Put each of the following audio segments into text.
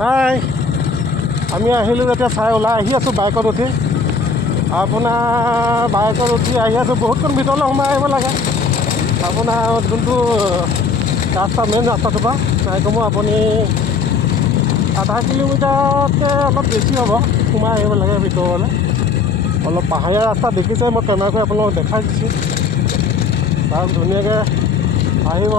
হাই, আমি আহিলোঁ যেতিয়া চাই ওলাই আহি আছোঁ বাইকত উঠি। আপোনাৰ বাইকত উঠি আহি আছোঁ, বহুতকণ ভিতৰলৈ সোমাই আহিব লাগে। আপোনাৰ যোনটো ৰাস্তা মেইন ৰাস্তাটোৰ পৰা নাই কমেও আপুনি আধা কিলোমিটাৰতকৈ অলপ বেছি হ'ব সোমাই আহিব লাগে ভিতৰলৈ। অলপ পাহাৰীয়া ৰাস্তা দেখিছে, মই কেমেৰা কৰি আপোনালোকক দেখাই দিছোঁ। তাত ধুনীয়াকৈ আহিব,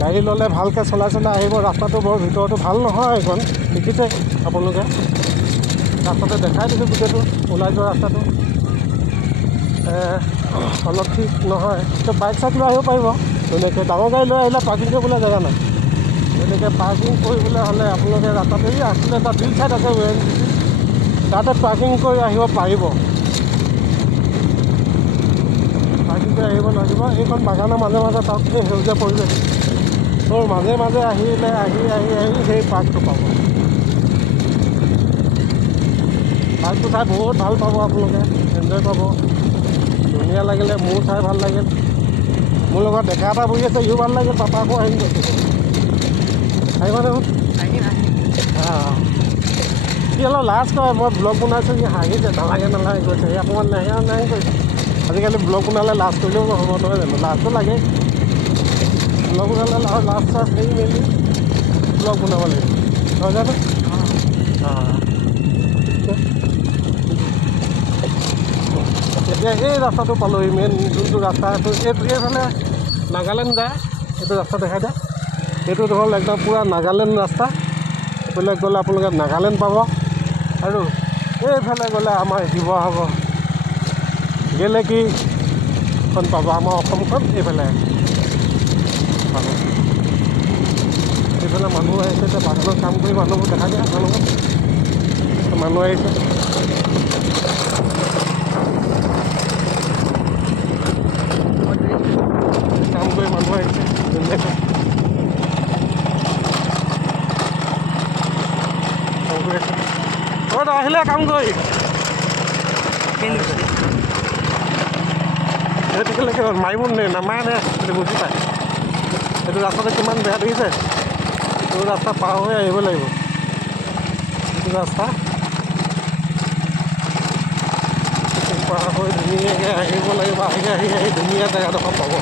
গাড়ী ল'লে ভালকৈ চলাই আহিব। ৰাস্তাটো বৰ ভিতৰতো ভাল নহয়, এইখন দেখিছে আপোনালোকে। ৰাস্তাটো দেখাই দিছোঁ গোটেইটো, ওলাই যোৱা ৰাস্তাটো অলপ ঠিক নহয়। তো বাইক চাইক লৈ আহিব পাৰিব ধুনীয়াকৈ। ডাঙৰ গাড়ী লৈ আহিলে পাৰ্কিং কৰিবলৈ জেগা নাই। গতিকে পাৰ্কিং কৰিবলৈ হ'লে আপোনালোকে ৰাস্তাটো আছিলে এটা বিল চাইড আছে তাতে পাৰ্কিং কৰি আহিব পাৰিব। পাৰ্কিং কৰি আহিব লাগিব। এইখন বাগানৰ মাজে মাজে তাত এই সেউজীয়া পৰিৱেশ তোৰ মাজে মাজে আহিলে আহি সেই পাৰ্কটো পাব। পাৰ্কটো চাই বহুত ভাল পাব আপোনালোকে, এনজয় পাব। ধুনীয়া লাগিলে, মোৰ চাই ভাল লাগিল। মোৰ লগত ডেকা এটা বহি আছে, ইও ভাল লাগিল। পাপা আকৌ আহিম গৈছে, আহিব দেখোন। সি অলপ লাজ কৰে, মই ব্লগ বনাইছোঁ, সি হাঁহিছে, নালাগে কৈছে। সি অকণমান নাহি কৰিছে। আজিকালি ব্লগ বনালে লাজ কৰিলেও নহ'ব নহয় জানো, লাজটো লাগে। ব্লগ বনালে লাজ চাজ এৰি মেলি ব্লগ বনাব লাগিব, নহয় জানো? এতিয়া এই ৰাস্তাটো পালোঁহি, মেইন যোনটো ৰাস্তা এইফালে নাগালেণ্ড যায়। এইটো ৰাস্তা দেখাই দিয়া, এইটো হ'ল একদম পূৰা নাগালেণ্ড ৰাস্তা। এইফালে গ'লে আপোনালোকে নাগালেণ্ড পাব, আৰু এইফালে গ'লে আমাৰ শিৱসাগৰ গেলেকীখন পাব। আমাৰ অসমখন এইফালে পাব। এইফালে মানুহ আহিছে, এতিয়া বাগানত কাম কৰি মানুহবোৰ দেখা দিয়া। মানুহ আহিছে, কাম কৰি মানুহ আহিছে ধুনীয়াকৈ কাম কৰি আছে। আহিলে কাম কৰি সেইটোকে কিমান মাৰিব নামাৰে নে সেইটো বুজি পায়। সেইটো ৰাস্তাটো কিমান বেয়া দেখিছে। সেইটো ৰাস্তা পাৰ হৈ আহিব লাগিব। সেইটো ৰাস্তা পাৰ হৈ ধুনীয়াকৈ আহিব লাগিব। আহি ধুনীয়া জেগাডোখৰ পাব।